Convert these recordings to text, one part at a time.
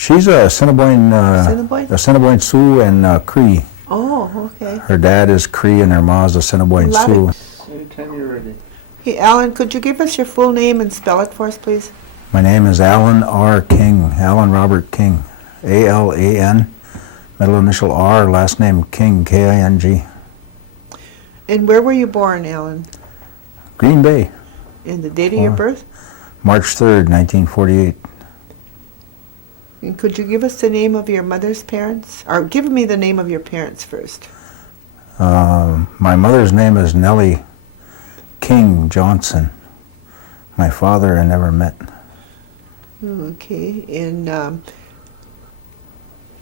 She's a Assiniboine, Assiniboine? Assiniboine Sioux and Cree. Oh, okay. Her dad is Cree and her ma's Assiniboine Sioux. Anytime you're ready. Hey, Alan, could you give us your full name and spell it for us, please? My name is Alan R. King, Alan Robert King, A-L-A-N, middle initial R, last name King, K-I-N-G. And where were you born, Alan? Green Bay, And the date of your birth? March 3rd, 1948. And could you give us the name of your mother's parents? Or give me the name of your parents first. My mother's name is Nellie King Johnson. My father I never met. Okay, and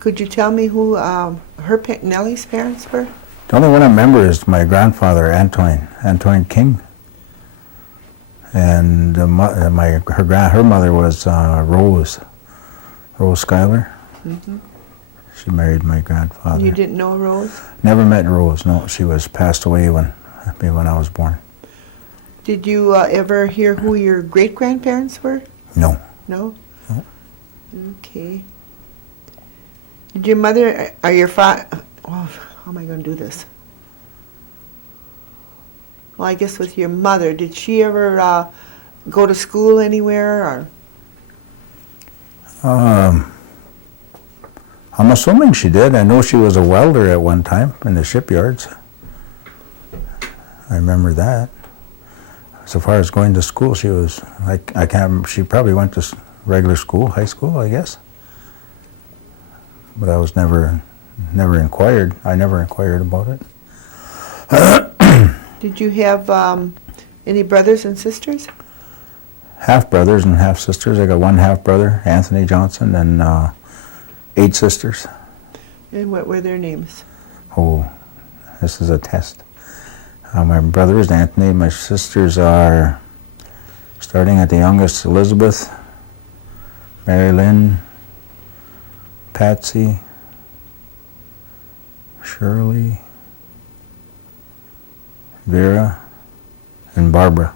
could you tell me who Nellie's parents were? The only one I remember is my grandfather, Antoine King. And her mother was Rose Schuyler. Mm-hmm. She married my grandfather. You didn't know Rose? Never met Rose, no. She was passed away when I was born. Did you ever hear who your great-grandparents were? No. No? No. Okay. Did your mother, or your father, how am I going to do this? Well, I guess with your mother, did she ever go to school anywhere, or? I'm assuming she did. I know she was a welder at one time in the shipyards. I remember that. So far as going to school, she was, she probably went to regular school, high school, I guess. But I was never inquired. I never inquired about it. Did you have any brothers and sisters? Half brothers and half sisters. I got one half brother, Anthony Johnson, and 8 sisters. And what were their names? Oh, this is a test. My brother is Anthony. My sisters are, starting at the youngest, Elizabeth, Mary Lynn, Patsy, Shirley, Vera, and Barbara.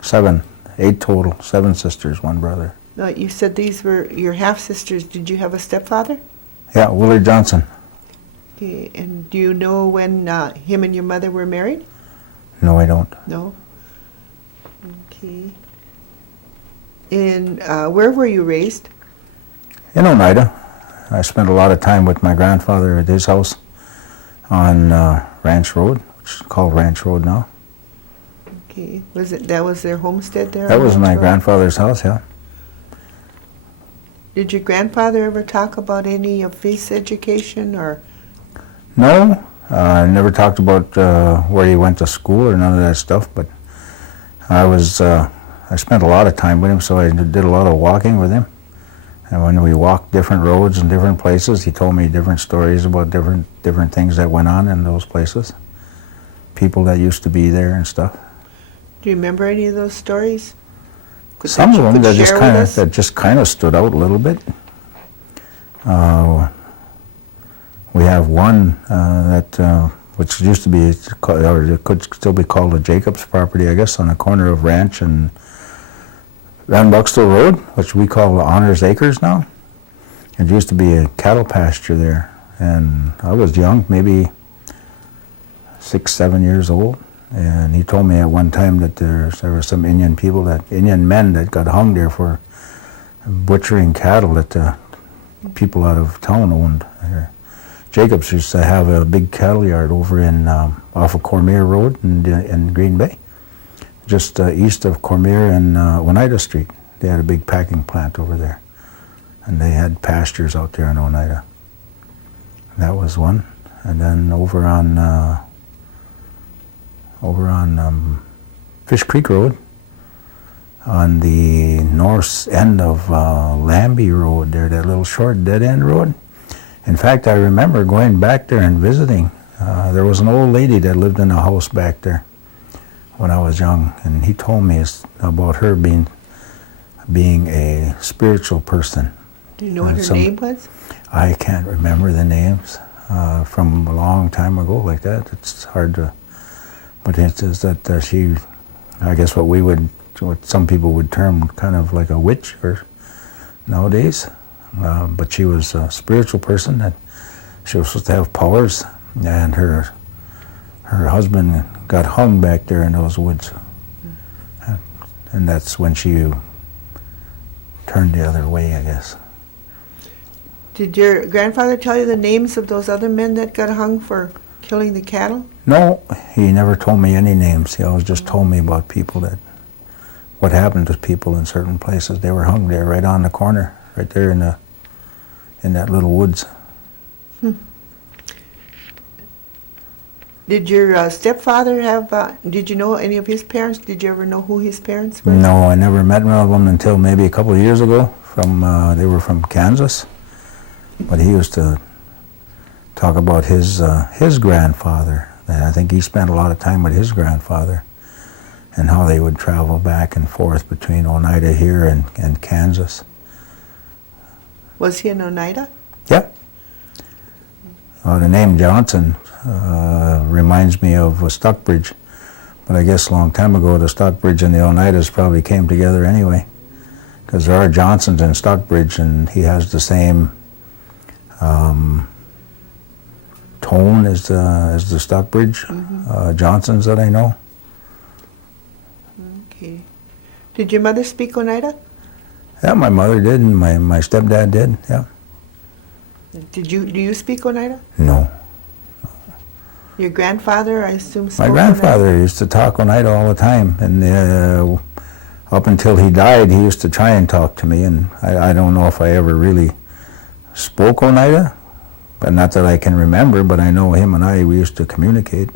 7, 8 total. 7 sisters, 1 brother. You said these were your half-sisters. Did you have a stepfather? Yeah, Willard Johnson. Okay, and do you know when him and your mother were married? No, I don't. No? Okay. And where were you raised? In Oneida. I spent a lot of time with my grandfather at his house on Ranch Road, which is called Ranch Road now. Okay. That was their homestead there? That was on my Ranch Road? grandfather's house, yeah. Did your grandfather ever talk about any of his education, or? No, I never talked about where he went to school or none of that stuff, but I spent a lot of time with him, so I did a lot of walking with him. And when we walked different roads and different places, he told me different stories about different things that went on in those places. People that used to be there and stuff. Do you remember any of those stories? Some of them that just kind of stood out a little bit. We have one which used to be, or it could still be called the Jacobs property, I guess, on the corner of Ranch and Van Buxton Road, which we call the Honors Acres now. It used to be a cattle pasture there, and I was young, maybe 6, 7 years old. And he told me at one time that there were some Indian men that got hung there for butchering cattle that the people out of town owned. Jacobs used to have a big cattle yard over in off of Cormier Road in Green Bay, just east of Cormier and Oneida Street. They had a big packing plant over there, and they had pastures out there in Oneida. That was one, and then over on Fish Creek Road, on the north end of Lambie Road there, that little short dead-end road. In fact, I remember going back there and visiting. There was an old lady that lived in a house back there when I was young, and he told me about her being a spiritual person. Do you know what her name was? I can't remember the names from a long time ago like that. It's hard to... But it is that she, I guess what some people would term kind of like a witch or nowadays. but she was a spiritual person, and she was supposed to have powers, and her husband got hung back there in those woods. And that's when she turned the other way, I guess. Did your grandfather tell you the names of those other men that got hung for killing the cattle? No, he never told me any names. He always just told me about people what happened to people in certain places. They were hung there right on the corner, right there in that little woods. Did your stepfather have, did you know any of his parents? Did you ever know who his parents were? No, I never met one of them until maybe a couple of years ago. They were from Kansas. But he used to talk about his grandfather. And I think he spent a lot of time with his grandfather and how they would travel back and forth between Oneida here and Kansas. Was he in Oneida? Yeah. The name Johnson reminds me of Stockbridge, but I guess a long time ago the Stockbridge and the Oneidas probably came together anyway, because there are Johnsons in Stockbridge, and he has the same tone as the Stockbridge Johnsons that I know. Okay. Did your mother speak Oneida? Yeah, my mother did, and my stepdad did. Yeah. Do you speak Oneida? No. Your grandfather, I assume, spoke My grandfather used to talk Oneida all the time, and up until he died, he used to try and talk to me, and I don't know if I ever really spoke Oneida, but not that I can remember, but I know him and we used to communicate.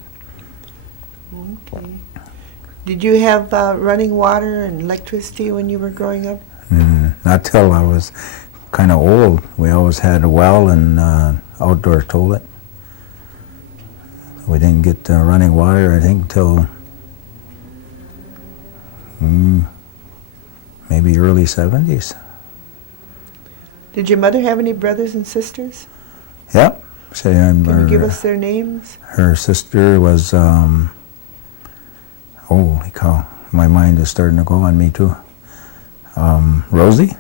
Okay. Did you have running water and electricity when you were growing up? Not till I was kind of old. We always had a well and outdoor toilet. We didn't get running water, I think, till maybe early 70s. Did your mother have any brothers and sisters? Yeah. Can you give us their names? Her sister was, holy cow, my mind is starting to go on me too. Rosie.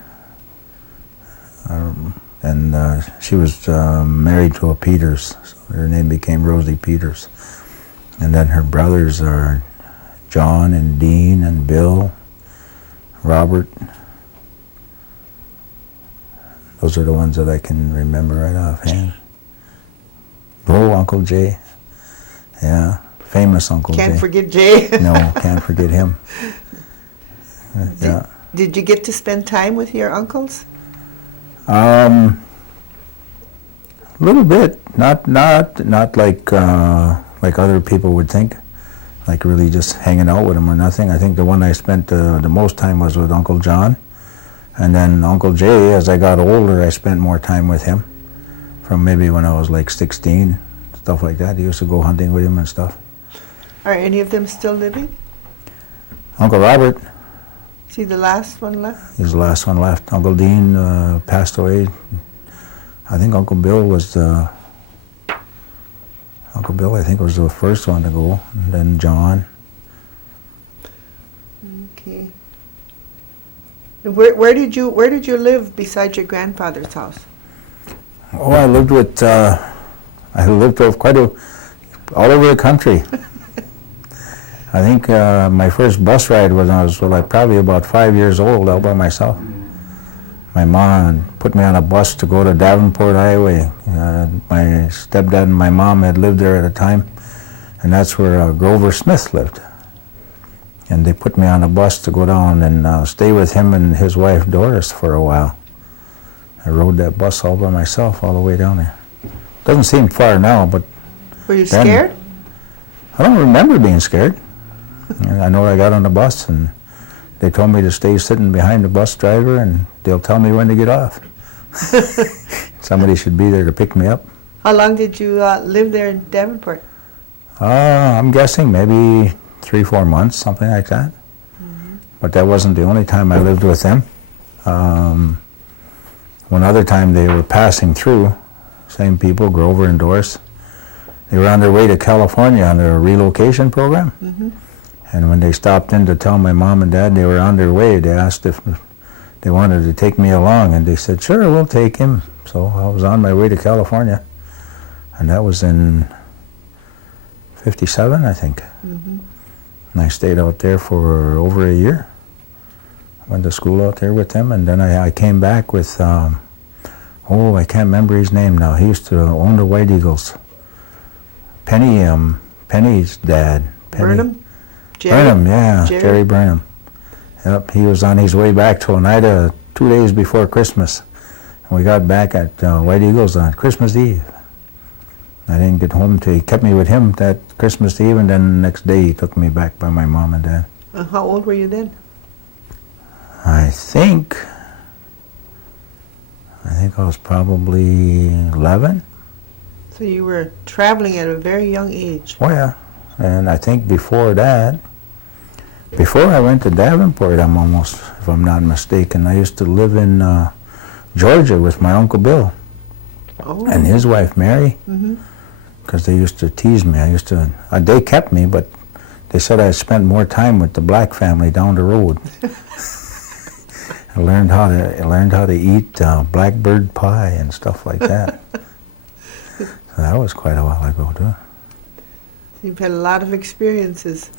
And she was married to a Peters, so her name became Rosie Peters. And then her brothers are John and Dean and Bill, Robert. Those are the ones that I can remember right offhand. Oh, Uncle Jay. Yeah, famous Uncle Jay. Can't forget Jay. No, can't forget him. Yeah. Did you get to spend time with your uncles? A little bit, not like other people would think, like really just hanging out with them or nothing. I think the one I spent the most time was with Uncle John, and then Uncle Jay. As I got older, I spent more time with him. From maybe when I was like 16, stuff like that. He used to go hunting with him and stuff. Are any of them still living? Uncle Robert. Is he the last one left? He's the last one left. Uncle Dean passed away. I think Uncle Bill was the first one to go, and then John. Okay. Where did you live besides your grandfather's house? Oh, I lived with all over the country. I think my first bus ride was when I was probably about 5 years old, all by myself. My mom put me on a bus to go to Davenport, Iowa. My stepdad and my mom had lived there at a time, and that's where Grover Smith lived. And they put me on a bus to go down and stay with him and his wife Doris for a while. I rode that bus all by myself all the way down there. Doesn't seem far now, but were you scared? I don't remember being scared. I know I got on the bus and they told me to stay sitting behind the bus driver and they'll tell me when to get off. Somebody should be there to pick me up. How long did you live there in Davenport? I'm guessing maybe 3-4 months, something like that. But that wasn't the only time I lived with them. One other time they were passing through, same people, Grover and Doris. They were on their way to California on their relocation program. And when they stopped in to tell my mom and dad they were on their way, they asked if they wanted to take me along, and they said, sure, we'll take him. So I was on my way to California, and that was in 57, I think. Mm-hmm. And I stayed out there for over a year. Went to school out there with them, and then I came back with, I can't remember his name now. He used to own the White Eagles. Penny's dad. Burnham? Burnham, yeah, Jerry Burnham. Yep, he was on his way back to Oneida 2 days before Christmas. And we got back at White Eagles on Christmas Eve. I didn't get home till he kept me with him that Christmas Eve, and then the next day he took me back by my mom and dad. How old were you then? I think I was probably 11. So you were traveling at a very young age. Oh yeah, and I think before that, before I went to Davenport, if I'm not mistaken, I used to live in Georgia with my Uncle Bill and his wife Mary, because they used to tease me. They kept me, but they said I spent more time with the black family down the road. I learned how to eat blackbird pie and stuff like that. So that was quite a while ago, too. You've had a lot of experiences.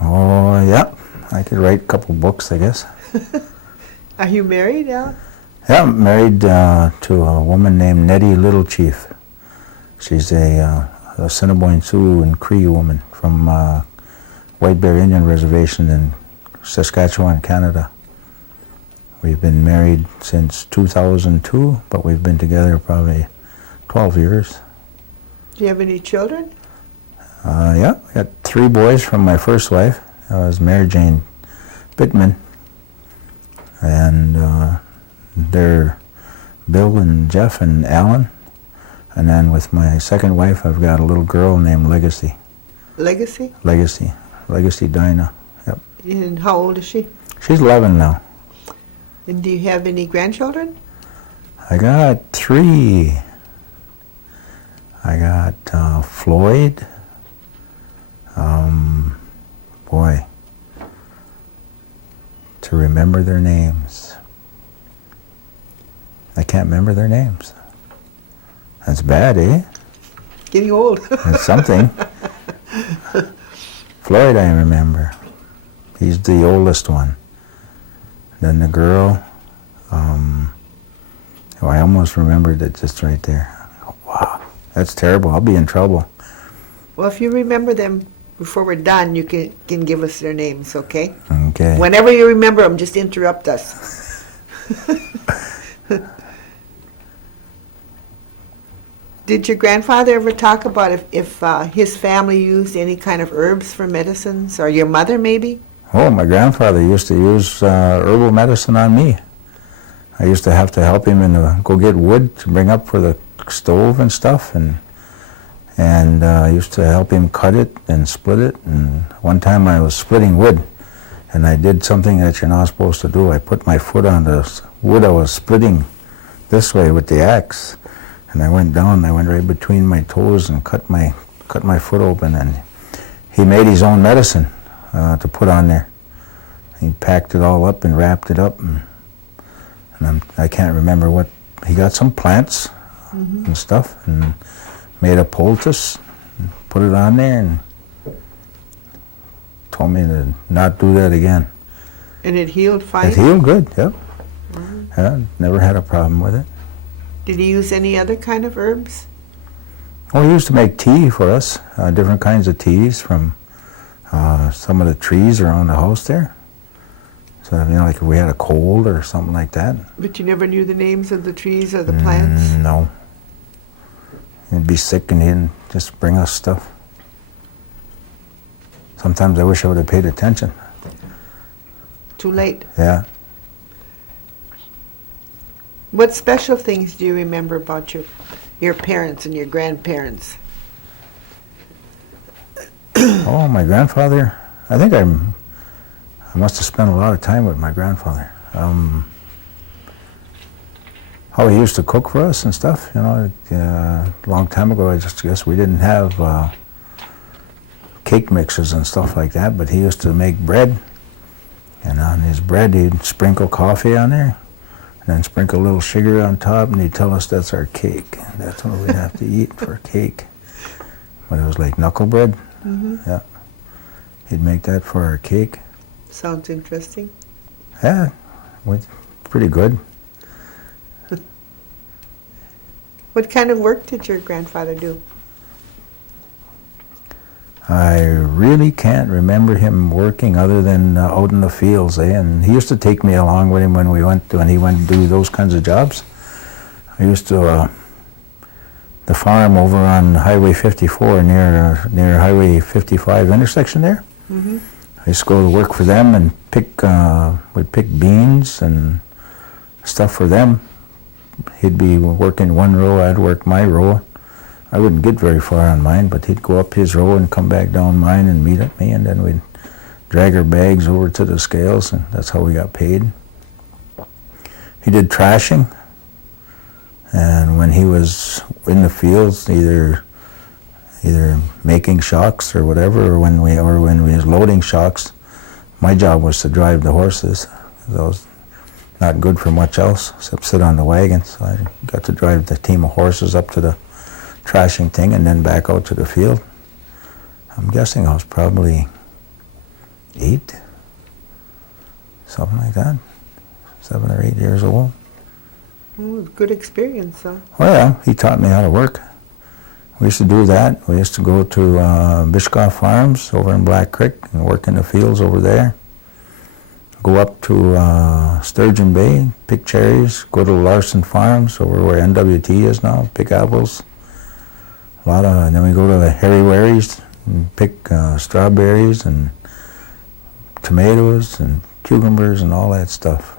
Oh, yeah. I could write a couple books, I guess. Are you married, Al? Yeah, I'm married to a woman named Nettie Little Chief. She's a Assiniboine Sioux and Cree woman from White Bear Indian Reservation in Saskatchewan, Canada. We've been married since 2002, but we've been together probably 12 years. Do you have any children? Yeah, I got 3 boys from my first wife. I was Mary Jane Bittman, and they're Bill and Jeff and Alan. And then with my second wife, I've got a little girl named Legacy. Legacy? Legacy Dinah. Yep. And how old is she? She's 11 now. And do you have any grandchildren? I got 3. I got Floyd. Boy, to remember their names. I can't remember their names. That's bad, eh? Getting old. That's something. Floyd, I remember. He's the oldest one. Then the girl, I almost remembered it just right there. Oh, wow, that's terrible. I'll be in trouble. Well, if you remember them before we're done, you can give us their names, okay? Okay. Whenever you remember them, just interrupt us. Did your grandfather ever talk about if his family used any kind of herbs for medicines, or your mother maybe? Oh, my grandfather used to use herbal medicine on me. I used to have to help him go get wood to bring up for the stove and stuff, and I used to help him cut it and split it. And one time I was splitting wood, and I did something that you're not supposed to do. I put my foot on the wood I was splitting this way with the axe, and I went down. I went right between my toes and cut my foot open. And he made his own medicine to put on there. He packed it all up and wrapped it up, and I can't remember what. He got some plants and stuff, and made a poultice, and put it on there, and told me to not do that again. And it healed fine? It healed good, yep. Yeah, never had a problem with it. Did he use any other kind of herbs? Well, he used to make tea for us, different kinds of teas from some of the trees around the house there. So, like if we had a cold or something like that. But you never knew the names of the trees or the plants? No. He'd be sick and he'd just bring us stuff. Sometimes I wish I would have paid attention. Too late. Yeah. What special things do you remember about your parents and your grandparents? Oh, my grandfather. I think I must have spent a lot of time with my grandfather. How he used to cook for us and stuff, a long time ago. I just guess we didn't have cake mixes and stuff like that, but he used to make bread, And on his bread, he'd sprinkle coffee on there, and then sprinkle a little sugar on top, and he'd tell us that's our cake. That's what we'd have to eat for cake. But it was like knuckle bread. Mm-hmm. Yeah. He'd make that for our cake. Sounds interesting. Yeah, pretty good. What kind of work did your grandfather do? I really can't remember him working other than out in the fields, And he used to take me along with him when he went to do those kinds of jobs. I used to the farm over on Highway 54 near Highway 55 intersection there. Mm-hmm. I used to go to work for them and we'd pick beans and stuff for them. He'd be working one row, I'd work my row. I wouldn't get very far on mine, but he'd go up his row and come back down mine and meet at me, and then we'd drag our bags over to the scales, and that's how we got paid. He did trashing, and when he was in the fields, either making shocks or whatever, or when we was loading shocks, my job was to drive the horses. I was not good for much else except sit on the wagon, so I got to drive the team of horses up to the trashing thing and then back out to the field. I'm guessing I was probably 8, something like that, 7 or 8 years old. Good experience, though. Well, yeah, he taught me how to work. We used to do that. We used to go to Bishkoff Farms over in Black Creek and work in the fields over there. Go up to Sturgeon Bay, pick cherries, go to Larson Farms over where NWT is now, pick apples. And then we go to the Harry Waries and pick strawberries and tomatoes and cucumbers and all that stuff.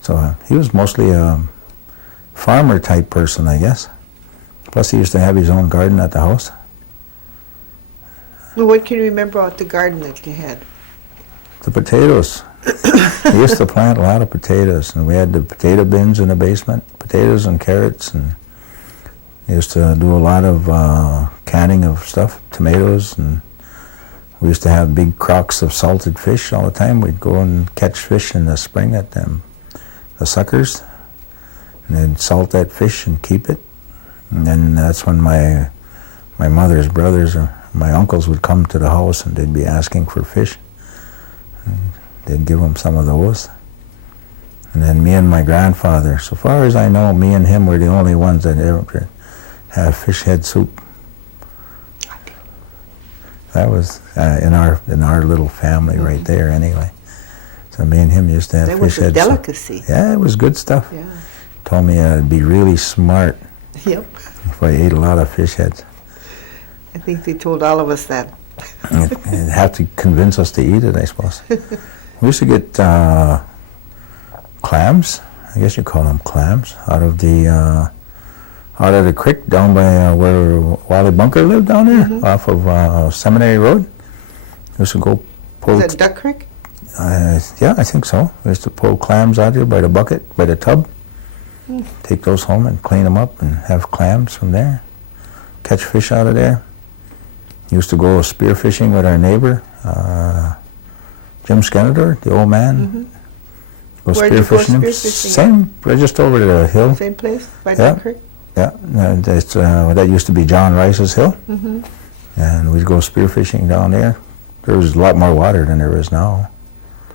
So he was mostly a farmer type person, I guess. Plus he used to have his own garden at the house. Well, what can you remember about the garden that you had? The potatoes. He used to plant a lot of potatoes, and we had the potato bins in the basement, potatoes and carrots, and he used to do a lot of canning of stuff, tomatoes, and we used to have big crocks of salted fish all the time. We'd go and catch fish in the spring at the suckers, and then salt that fish and keep it. And then that's when my mother's brothers or my uncles would come to the house, and they'd be asking for fish. And they'd give them some of those. And then me and my grandfather, so far as I know, me and him were the only ones that ever had fish head soup. That was in our little family right there anyway. So me and him used to have fish head soup. That was a delicacy. Yeah, it was good stuff. Yeah. Told me I'd be really smart Yep. if I ate a lot of fish heads. I think they told all of us that. You'd have to convince us to eat it, I suppose. We used to get clams, I guess you call them clams, out of the creek down by where Wally Bunker lived down there, off of Seminary Road. We used to go pull... Is that Duck Creek? Yeah, I think so. We used to pull clams out there by the bucket, by the tub, take those home and clean them up and have clams from there, catch fish out of there. Used to go spear fishing with our neighbor, Jim Skenador, the old man. Where'd you go spear fishing? Same, right just over the hill. Same place, by Duck Creek? Yeah, that used to be John Rice's hill. And we'd go spear fishing down there. There was a lot more water than there is now.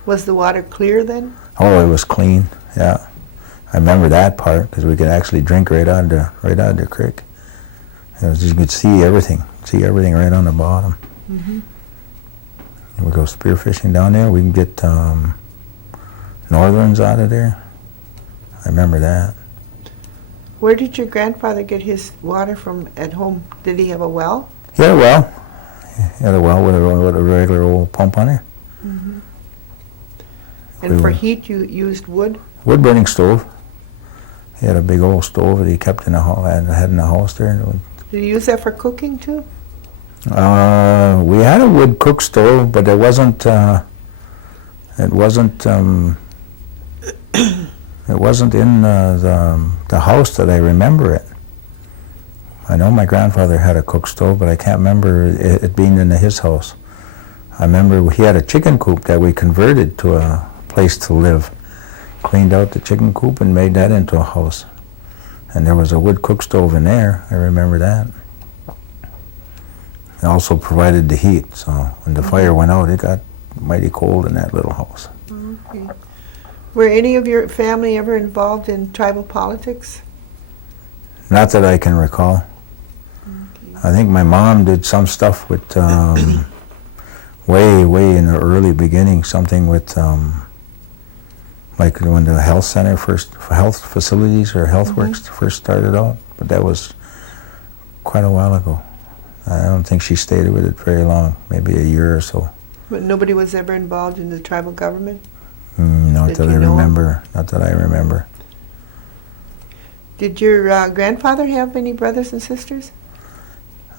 Was the water clear then? Oh, it was clean, yeah. I remember that part because we could actually drink right out of the creek. You could see everything right on the bottom. We go spear fishing down there. We can get northerns out of there. I remember that. Where did your grandfather get his water from at home? Did he have a well? He had a well. He had a well with a regular old pump on it. And for heat, you used wood? Wood burning stove. He had a big old stove that he kept in the had in the house there. Did you use that for cooking too? We had a wood cook stove, but it wasn't in the house that I remember it. I know my grandfather had a cook stove, but I can't remember it being in his house. I remember he had a chicken coop that we converted to a place to live. Cleaned out the chicken coop and made that into a house. And there was a wood cook stove in there, I remember that. It also provided the heat, so when the fire went out, it got mighty cold in that little house. Okay. Were any of your family ever involved in tribal politics? Not that I can recall. Okay. I think my mom did some stuff with, way in the early beginning, something with, like when the health center first, health facilities or health works first started out, but that was quite a while ago. I don't think she stayed with it very long, maybe a year or so. But nobody was ever involved in the tribal government? Not that I remember. Not that I remember. Did your grandfather have any brothers and sisters?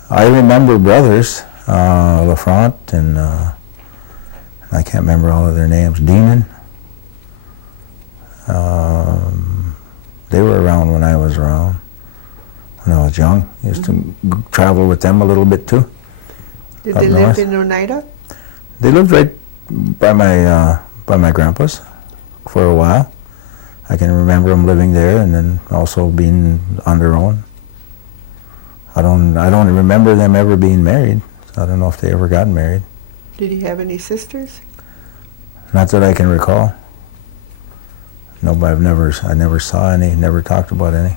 I remember brothers, LaFront and I can't remember all of their names. Demon. They were around when I was around. When I was young, I used to travel with them a little bit too. Did they live in Oneida? They lived right by my grandpa's for a while. I can remember them living there, and then also being on their own. I don't remember them ever being married. I don't know if they ever got married. Did he have any sisters? Not that I can recall. No, I never saw any, never talked about any.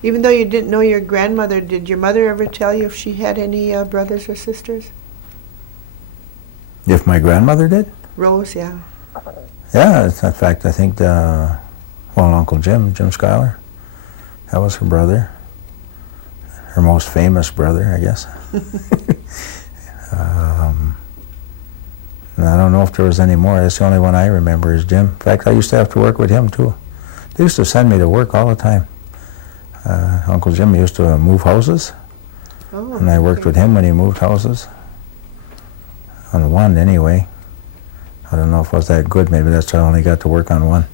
Even though you didn't know your grandmother, did your mother ever tell you if she had any brothers or sisters? If my grandmother did? Rose, yeah. Yeah, in fact, I think Uncle Jim Schuyler, that was her brother. Her most famous brother, I guess. And I don't know if there was any more. That's the only one I remember is Jim. In fact, I used to have to work with him too. They used to send me to work all the time. Uncle Jim used to move houses, and I worked with him when he moved houses. On one, anyway. I don't know if it was that good. Maybe that's why I only got to work on one.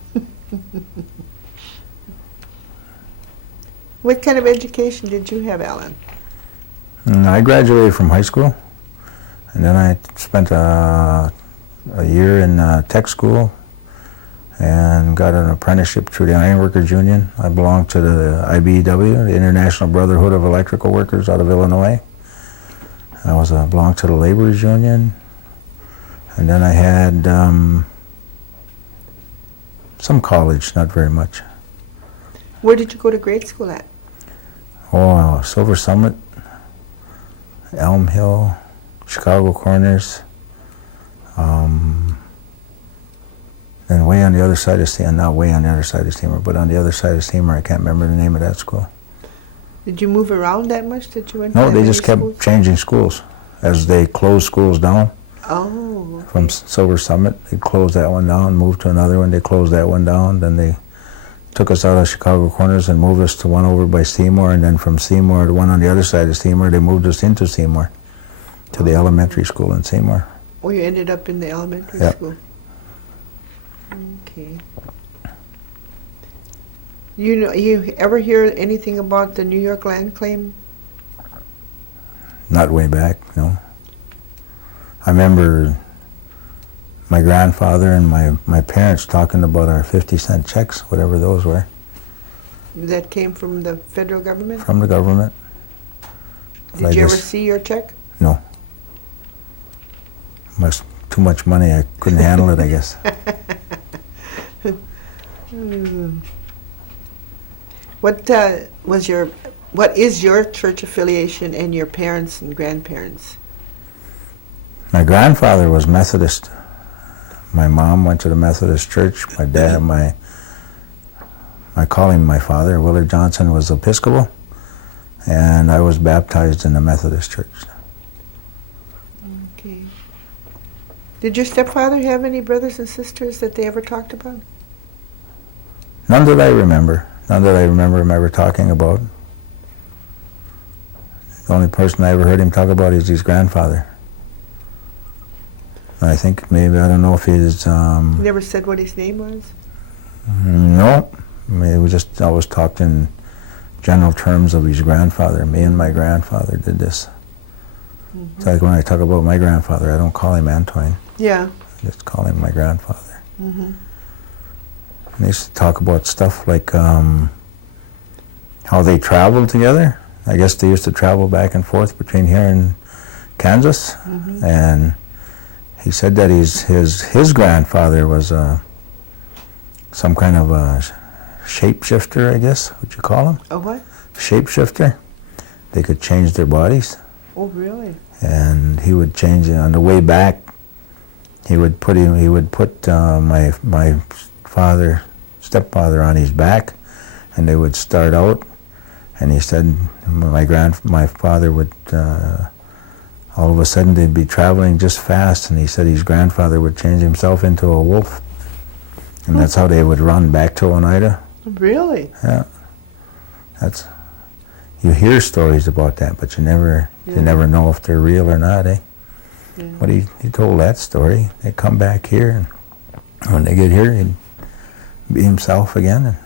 What kind of education did you have, Alan? I graduated from high school, and then I spent a year in tech school and got an apprenticeship through the Ironworkers Union. I belonged to the IBEW, the International Brotherhood of Electrical Workers out of Illinois. I belonged to the Laborers Union, and then I had some college, not very much. Where did you go to grade school at? Oh, Silver Summit, Elm Hill, Chicago Corners, and way on the other side of Steamer, not way on the other side of Steamer, but on the other side of Steamer. I can't remember the name of that school. Did you move around that much that you went No, to that they many just kept schools? changing schools as they closed schools down. Oh. Okay. From Silver Summit, they closed that one down, moved to another one, they closed that one down, then they took us out of Chicago Corners and moved us to one over by Seymour, and then from Seymour, the one on the other side of Seymour, they moved us into Seymour, to the elementary school in Seymour. Oh, you ended up in the elementary Yep. school. Okay. You ever hear anything about the New York land claim? Not way back, no. I remember my grandfather and my parents talking about our 50-cent checks, whatever those were, That came from the federal government? from the government. Did I you ever guess- see your check? No. Too much money, I couldn't handle it, I guess. What is your church affiliation and your parents and grandparents? My grandfather was Methodist. My mom went to the Methodist church. My dad, I call him my father, Willard Johnson, was Episcopal, and I was baptized in the Methodist church. Okay. Did your stepfather have any brothers and sisters that they ever talked about? None that I remember. None that I remember him ever talking about. The only person I ever heard him talk about is his grandfather. I think maybe, I don't know if he's... Never said what his name was? No. I mean, we just always talked in general terms of his grandfather. Me and my grandfather did this. It's like when I talk about my grandfather, I don't call him Antoine. Yeah. I just call him my grandfather. Mm-hmm. And they used to talk about stuff like how they traveled together. I guess they used to travel back and forth between here and Kansas. Mm-hmm. And he said that his grandfather was some kind of a shapeshifter, I guess, what you call him? A what? Shapeshifter. They could change their bodies. Oh, really? And he would change it on the way back. He would put my stepfather on his back, and they would start out. And he said my father would all of a sudden they'd be traveling just fast, and he said his grandfather would change himself into a wolf, and that's how they would run back to Oneida. Really? Yeah, you hear stories about that, but you never know if they're real or not, eh? Yeah. But he told that story. They come back here, and when they get here, he'd be himself again.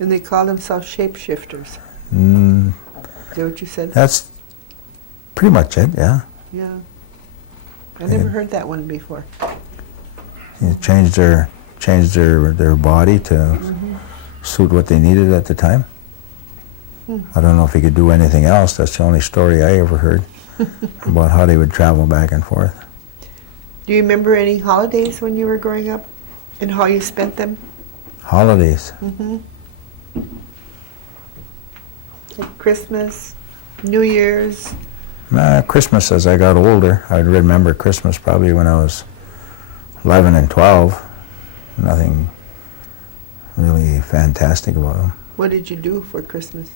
And they call themselves shapeshifters. And, Is that what you said? that's pretty much it, yeah. Yeah. I never heard that one before. He changed their body to suit what they needed at the time. I don't know if he could do anything else. That's the only story I ever heard about how they would travel back and forth. Do you remember any holidays when you were growing up and how you spent them? Holidays. Mm-hmm. Like Christmas, New Year's. Christmas, as I got older, I remember Christmas probably when I was 11 and 12. Nothing really fantastic about them. What did you do for Christmas?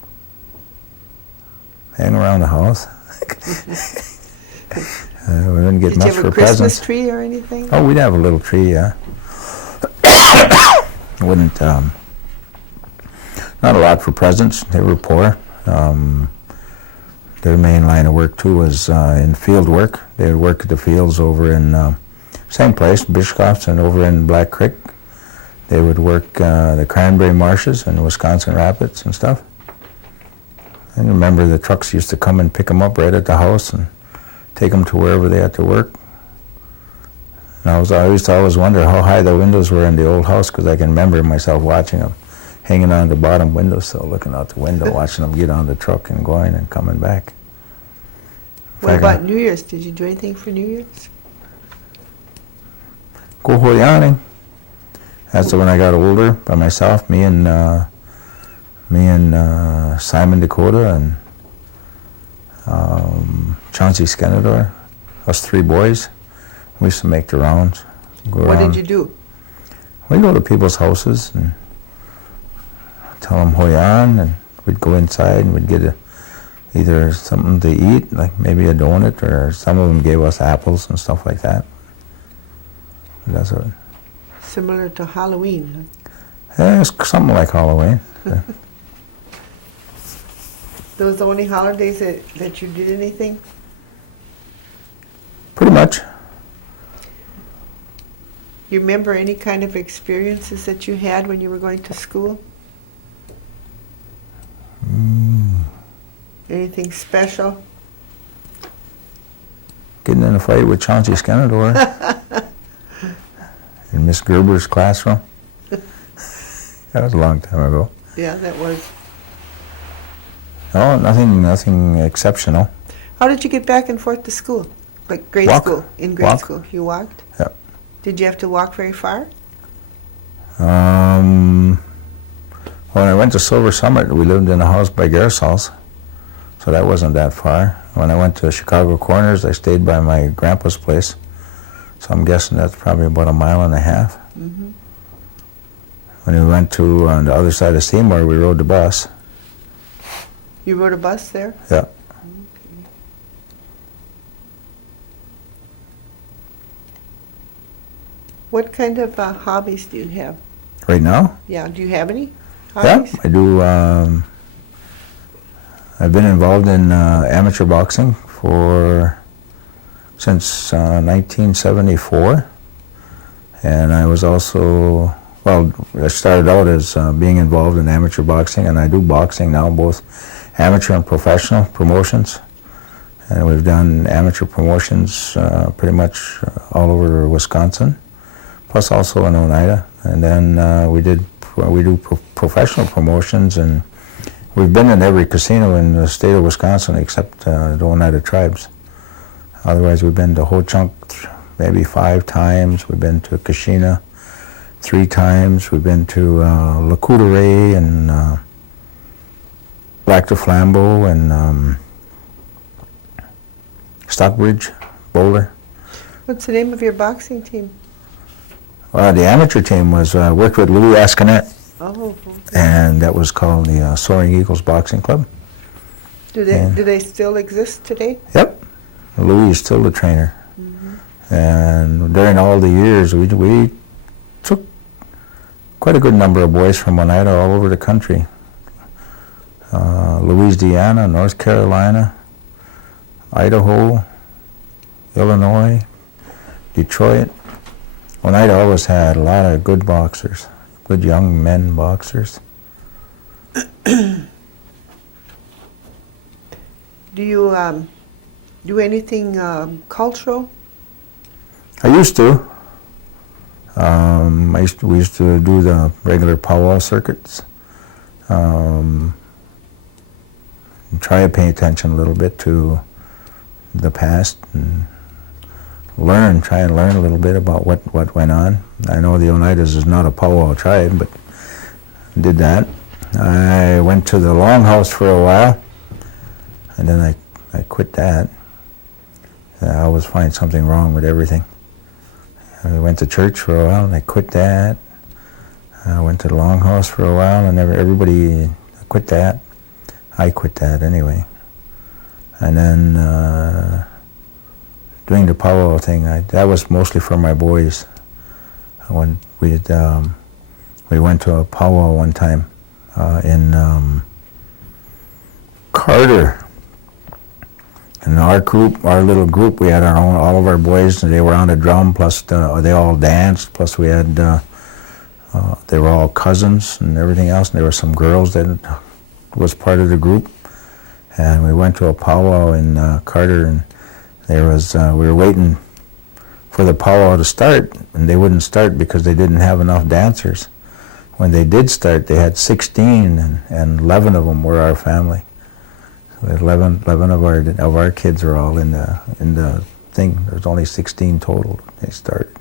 Hang around the house. We didn't get Did much you have for a Christmas presents. tree or anything? Oh, we'd have a little tree, yeah. Wouldn't, not a lot for presents. They were poor. Their main line of work, too, was in field work. They would work at the fields over in, same place, Bishkops, and over in Black Creek. They would work the cranberry marshes and Wisconsin Rapids and stuff. I remember the trucks used to come and pick them up right at the house and take them to wherever they had to work. And I used to always wonder how high the windows were in the old house, because I can remember myself watching them, hanging on the bottom windowsill, looking out the window, watching them get on the truck and going and coming back. What about New Year's? Did you do anything for New Year's? Go Hoyaning. That's when I got older by myself. Me and Simon Dakota and Chauncey Skenador, us three boys. We used to make the rounds. What did you do? We'd go to people's houses and tell them Hoyan, and we'd go inside and we'd get either something to eat, like maybe a donut, or some of them gave us apples and stuff like that. That's what. Similar to Halloween, Yeah, it's something like Halloween. huh? Those the only holidays that you did anything? Pretty much. You remember any kind of experiences that you had when you were going to school? Anything special? Getting in a fight with Chauncey Skenador in Miss Gerber's classroom. That was a long time ago. Yeah, that was. No, nothing exceptional. How did you get back and forth to school? Like grade Walk. school? In grade Walk. school, you walked? Yep. Did you have to walk very far? When I went to Silver Summit, we lived in a house by Garsol's, so that wasn't that far. When I went to Chicago Corners, I stayed by my grandpa's place, so I'm guessing that's probably about 1.5 miles. Mm-hmm. When we went to on the other side of Seymour, we rode the bus. You rode a bus there? Yeah. Okay. What kind of hobbies do you have? Right now? Yeah, do you have any Yeah, hobbies? I do. I've been involved in amateur boxing since 1974, and I was also, well, I started out as being involved in amateur boxing, and I do boxing now, both amateur and professional promotions. And we've done amateur promotions pretty much all over Wisconsin, plus also in Oneida. And then we do professional promotions, and we've been in every casino in the state of Wisconsin except the Oneida tribes. Otherwise, we've been to Ho Chunk maybe 5 times. We've been to Kashina 3 times. We've been to Lac Courte Oreille and Lac du Flambeau and Stockbridge, Boulder. What's the name of your boxing team? The amateur team was worked with Louis Ascanet, Oh, okay. and that was called the Soaring Eagles Boxing Club. Do they still exist today? Yep, Louis is still the trainer. And during all the years, we took quite a good number of boys from Oneida all over the country. Louisiana, North Carolina, Idaho, Illinois, Detroit. Oneida always had a lot of good boxers, good young men boxers. Do you do anything cultural? I used to. We used to do the regular powwow circuits. Try to pay attention a little bit to the past and try and learn a little bit about what went on. I know the Oneidas is not a powwow tribe, but did that. I went to the Longhouse for a while, and then I quit that. I always find something wrong with everything. I went to church for a while, and I quit that. I went to the Longhouse for a while, and everybody quit that. I quit that anyway. And then doing the powwow thing, that was mostly for my boys. We went to a powwow one time in Carter. In our little group, we had all of our boys, and they were on a drum, plus they all danced, plus we had, they were all cousins and everything else, and there were some girls that was part of the group. And we went to a powwow in Carter, and there was, we were waiting for the powwow to start, and they wouldn't start because they didn't have enough dancers. When they did start, they had 16, and 11 of them were our family. 11 of our kids are all in the thing. There's only 16 total. They started.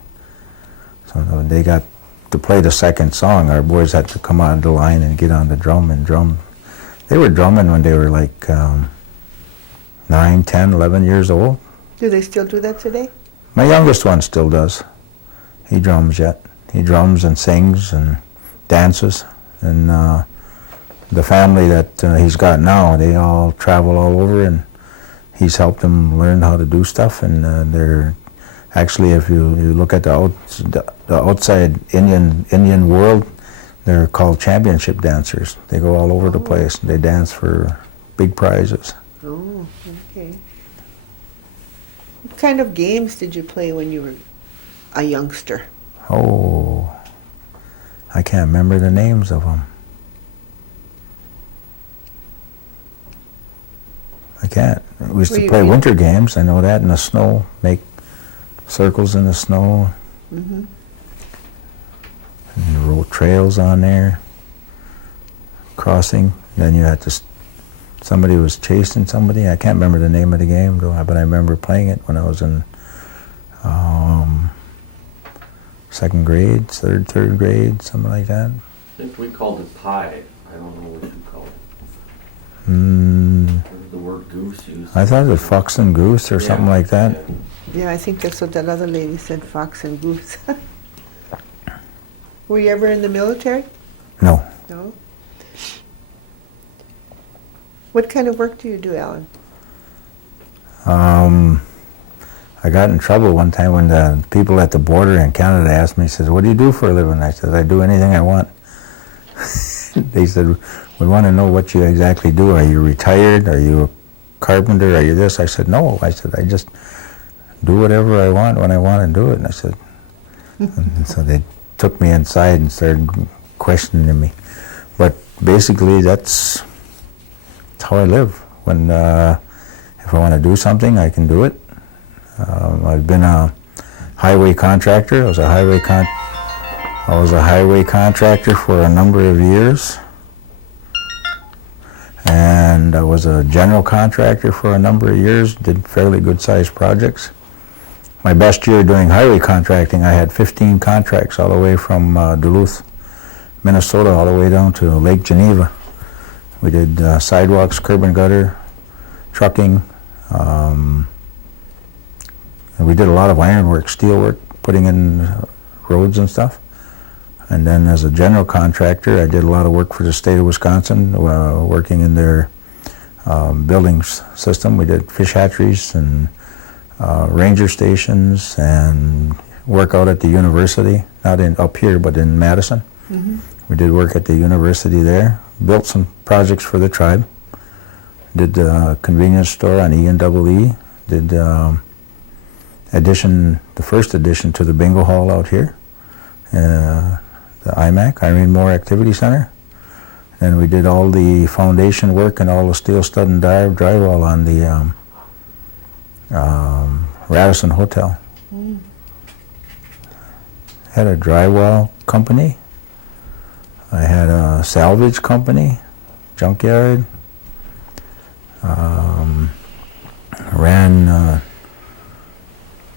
So when they got to play the second song, our boys had to come on the line and get on the drum and drum. They were drumming when they were like 9, 10, 11 years old. Do they still do that today? My youngest one still does. He drums yet. He drums and sings and dances. And the family that he's got now, they all travel all over, and he's helped them learn how to do stuff. And they're actually, if you look at the outside Indian world, they're called championship dancers. They go all over the place. They dance for big prizes. Oh, okay. What kind of games did you play when you were a youngster? Oh, I can't remember the names of them. I can't. We used to play winter games. I know that, in the snow, make circles in the snow. Mm-hmm. And you wrote trails on there, crossing. Then you had to, somebody was chasing somebody. I can't remember the name of the game, though, but I remember playing it when I was in second grade, third grade, something like that. I think we called it pie. I don't know what you called it. The word goose used. I thought it was fox and goose or something like that. Yeah, I think that's what that other lady said, fox and goose. Were you ever in the military? No. No? What kind of work do you do, Alan? I got in trouble one time when the people at the border in Canada asked me, says, "What do you do for a living?" I said, "I do anything I want." They said, "We want to know what you exactly do. Are you retired? Are you a carpenter? Are you this?" I said, "No." I said, "I just do whatever I want when I want to do it." And I said, and so they took me inside and started questioning me. But basically, that's how I live. When If I want to do something, I can do it. I've been a highway contractor. I was a highway contractor for a number of years. And I was a general contractor for a number of years, did fairly good sized projects. My best year doing highway contracting, I had 15 contracts all the way from Duluth, Minnesota, all the way down to Lake Geneva. We did sidewalks, curb and gutter, trucking, and we did a lot of ironwork, steel work, putting in roads and stuff. And then as a general contractor, I did a lot of work for the state of Wisconsin, working in their buildings system. We did fish hatcheries and ranger stations and work out at the university, not up here, but in Madison. Mm-hmm. We did work at the university there, built some projects for the tribe, did a convenience store on E&EE, did the first addition to the bingo hall out here, the IMAC, Irene Moore Activity Center. And we did all the foundation work and all the steel stud and drywall on the Radisson Hotel. Mm. Had a drywall company. I had a salvage company, junkyard. Ran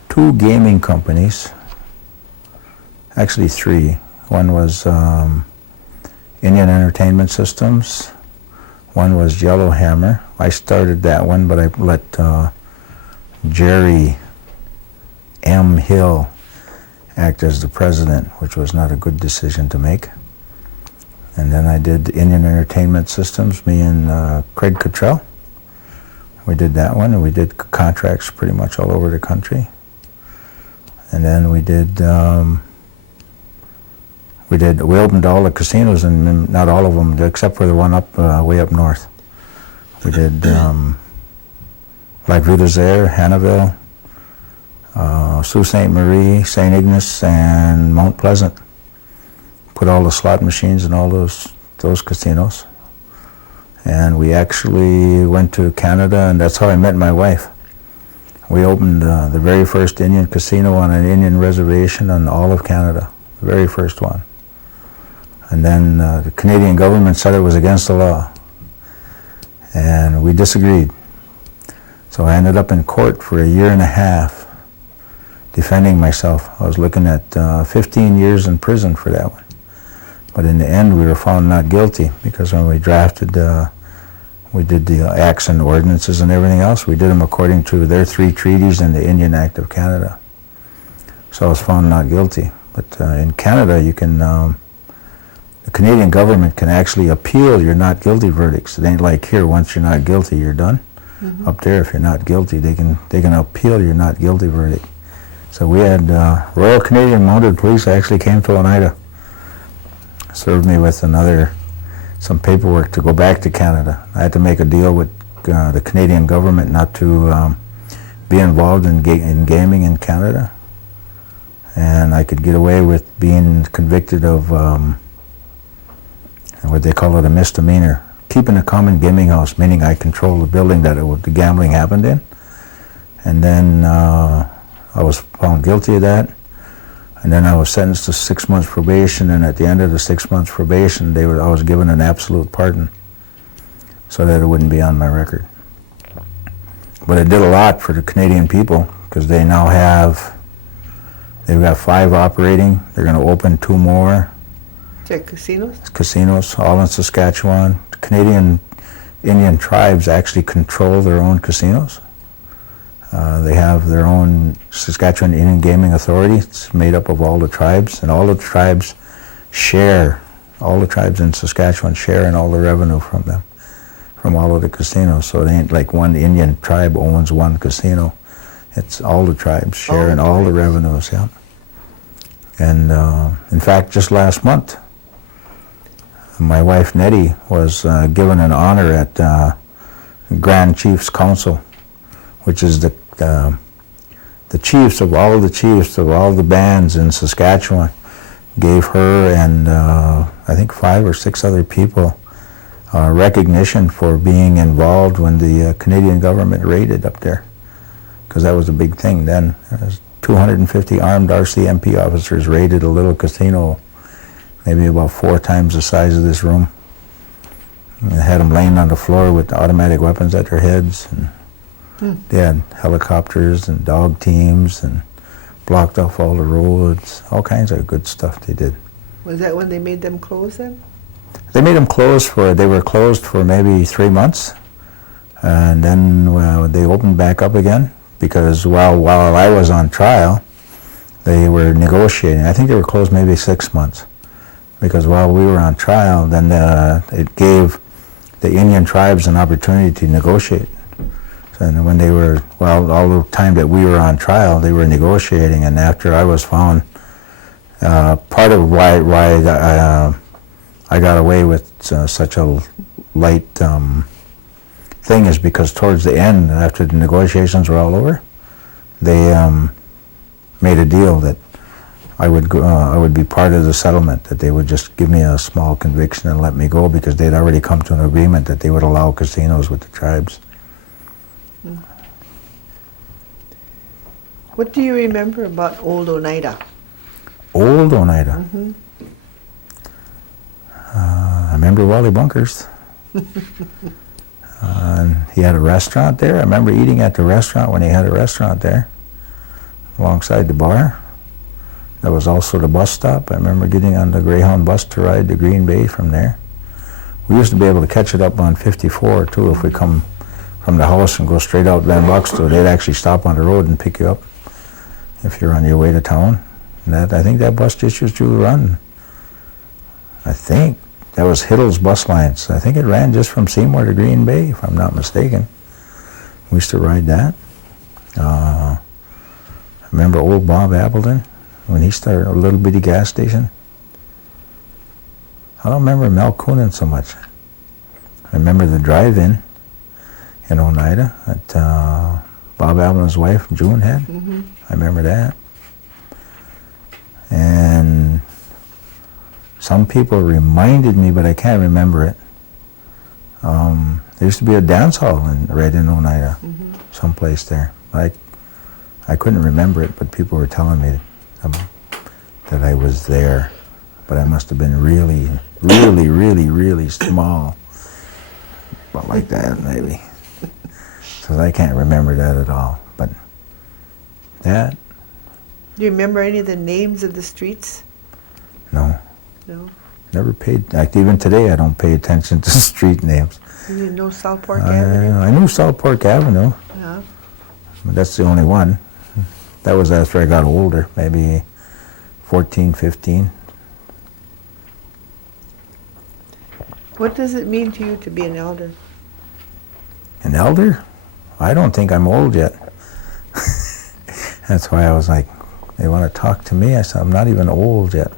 2 gaming companies, actually 3. One was Indian Entertainment Systems. One was Yellowhammer. I started that one, but I let Jerry M. Hill act as the president, which was not a good decision to make. And then I did Indian Entertainment Systems, me and Craig Cottrell. We did that one, and we did contracts pretty much all over the country. And then we opened all the casinos, and not all of them, except for the one up way up north. We did Lac Vieux Desert, Hannahville, Sault Ste. Marie, St. Ignace, and Mount Pleasant. Put all the slot machines in all those casinos. And we actually went to Canada, and that's how I met my wife. We opened the very first Indian casino on an Indian reservation in all of Canada, the very first one. And then the Canadian government said it was against the law, and we disagreed. So I ended up in court for a year and a half defending myself. I was looking at 15 years in prison for that one. But in the end, we were found not guilty, because when we drafted, we did the acts and ordinances and everything else, we did them according to their 3 treaties and the Indian Act of Canada. So I was found not guilty. But in Canada, you can, the Canadian government can actually appeal your not guilty verdicts. It ain't like here, once you're not guilty, you're done. Mm-hmm. Up there, if you're not guilty, they can appeal your not guilty verdict. So we had Royal Canadian Mounted Police actually came to Oneida, served me with some paperwork to go back to Canada. I had to make a deal with the Canadian government not to be involved in gaming in Canada, and I could get away with being convicted of what they call it, a misdemeanor, keeping a common gaming house, meaning I controlled the building that the gambling happened in. And then I was found guilty of that. And then I was sentenced to 6 months probation, and at the end of the 6 months probation, I was given an absolute pardon so that it wouldn't be on my record. But it did a lot for the Canadian people, because they've got 5 operating. They're going to open 2 more. Check casinos? Casinos, all in Saskatchewan. The Canadian Indian tribes actually control their own casinos. They have their own Saskatchewan Indian Gaming Authority. It's made up of all the tribes, and all the tribes in Saskatchewan share in all the revenue from them, from all of the casinos. So it ain't like one Indian tribe owns one casino. It's all the tribes share in all the revenues, yeah. And in fact, just last month, my wife Nettie was given an honor at Grand Chiefs Council, which is the chiefs of all the bands in Saskatchewan gave her and I think 5 or 6 other people recognition for being involved when the Canadian government raided up there, because that was a big thing then. There was 250 armed RCMP officers raided a little casino, maybe about 4 times the size of this room. And they had them laying on the floor with automatic weapons at their heads, and they had helicopters and dog teams and blocked off all the roads, all kinds of good stuff they did. Was that when they made them close then? They made them they were closed for maybe 3 months, and then they opened back up again, because while I was on trial, they were negotiating. I think they were closed maybe 6 months, because while we were on trial, then it gave the Indian tribes an opportunity to negotiate. So when they were, all the time that we were on trial, they were negotiating, and after I was found, part of why I got away with such a light thing is because towards the end, after the negotiations were all over, they made a deal that I would be part of the settlement, that they would just give me a small conviction and let me go, because they'd already come to an agreement that they would allow casinos with the tribes. What do you remember about old Oneida? Old Oneida? I remember Wally Bunkers. And he had a restaurant there. I remember eating at the restaurant when he had a restaurant there, alongside the bar. That was also the bus stop. I remember getting on the Greyhound bus to ride to Green Bay from there. We used to be able to catch it up on 54 too. If we come from the house and go straight out Van Buxton, they'd actually stop on the road and pick you up if you're on your way to town. And I think that bus just used to run. I think that was Hiddle's bus lines. I think it ran just from Seymour to Green Bay, if I'm not mistaken. We used to ride that. I remember old Bob Appleton, when he started a little bitty gas station. I don't remember Mel Coonan so much. I remember the drive-in in Oneida that Bob Appleton's wife, June, had. I remember that. And some people reminded me, but I can't remember it. There used to be a dance hall right in Oneida, someplace there. I couldn't remember it, but people were telling me that I was there. But I must have been really, really, really, really small. But like that, maybe. Because I can't remember that at all. But that... Do you remember any of the names of the streets? No. No? Never paid... Like even today, I don't pay attention to street names. You didn't know South Park Avenue? I knew South Park Avenue. Yeah. But that's the only one. That was after I got older, maybe 14, 15. What does it mean to you to be an elder? An elder? I don't think I'm old yet. That's why I was like, they want to talk to me? I said, I'm not even old yet.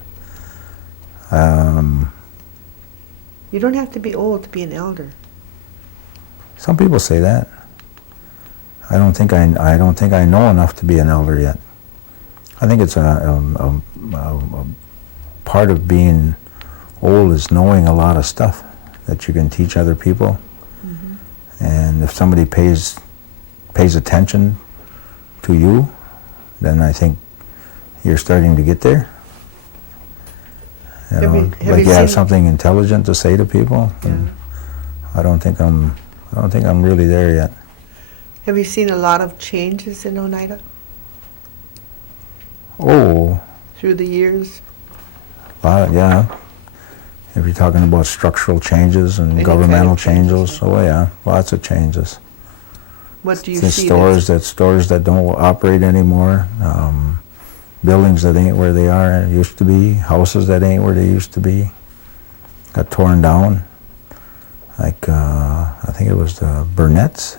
You don't have to be old to be an elder. Some people say that. I don't think I know enough to be an elder yet. I think it's a part of being old is knowing a lot of stuff that you can teach other people. And if somebody pays attention to you, then I think you're starting to get there. You have something intelligent to say to people. Yeah. I don't think I'm really there yet. Have you seen a lot of changes in Oneida Oh, through the years? yeah. If you're talking about structural changes and Any governmental kind of changes, changes, oh yeah, lots of changes. What do you The see? stores that don't operate anymore, buildings that ain't where they used to be, houses that ain't where they used to be, got torn down. Like I think it was the Burnett's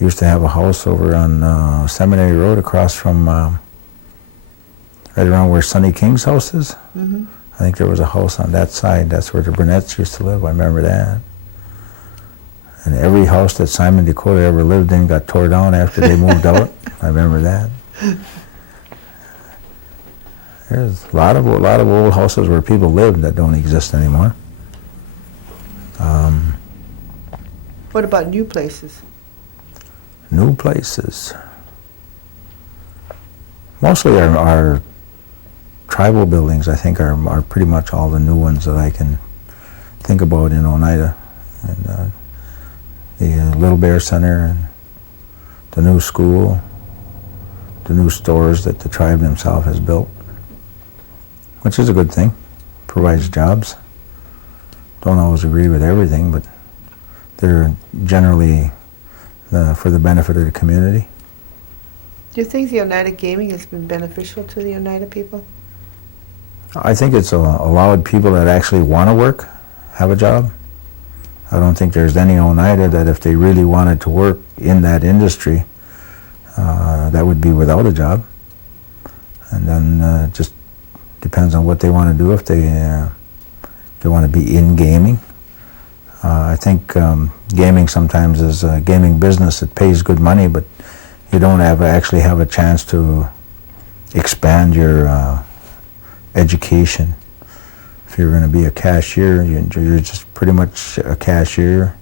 used to have a house over on Seminary Road across from right around where Sonny King's house is. I think there was a house on that side. That's where the Burnett's used to live. I remember that. And every house that Simon Dakota ever lived in got tore down after they moved out. I remember that. There's a lot of old houses where people lived that don't exist anymore. What about new places? New places. Mostly our tribal buildings, I think, are pretty much all the new ones that I can think about in Oneida. And the Little Bear Center, and the new school, the new stores that the tribe themselves has built, which is a good thing. Provides jobs. Don't always agree with everything, but they're generally for the benefit of the community. Do you think the Oneida gaming has been beneficial to the Oneida people? I think it's allowed people that actually want to work, have a job. I don't think there's any Oneida that if they really wanted to work in that industry, that would be without a job. And then just depends on what they want to do. If they want to be in gaming, I think gaming sometimes is a gaming business. It pays good money, but you don't actually have a chance to expand your education. If you're going to be a cashier, you're just pretty much a cashier,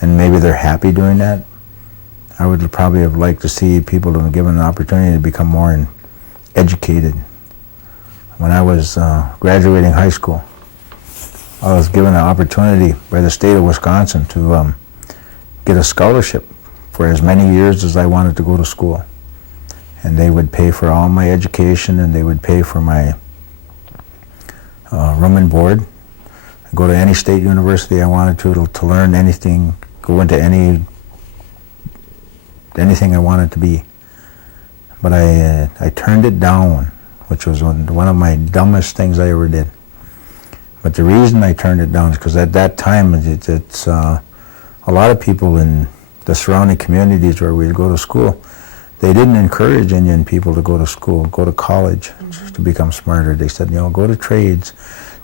and maybe they're happy doing that. I would probably have liked to see people to be given an opportunity to become more educated. When I was graduating high school, I was given an opportunity by the state of Wisconsin to get a scholarship for as many years as I wanted to go to school. And they would pay for all my education, and they would pay for my room and board. Go to any state university I wanted to learn anything, go into anything I wanted to be. But I turned it down, which was one of my dumbest things I ever did. But the reason I turned it down is because at that time, it's a lot of people in the surrounding communities where we'd go to school, they didn't encourage Indian people to go to school, go to college, to become smarter. They said, go to trades,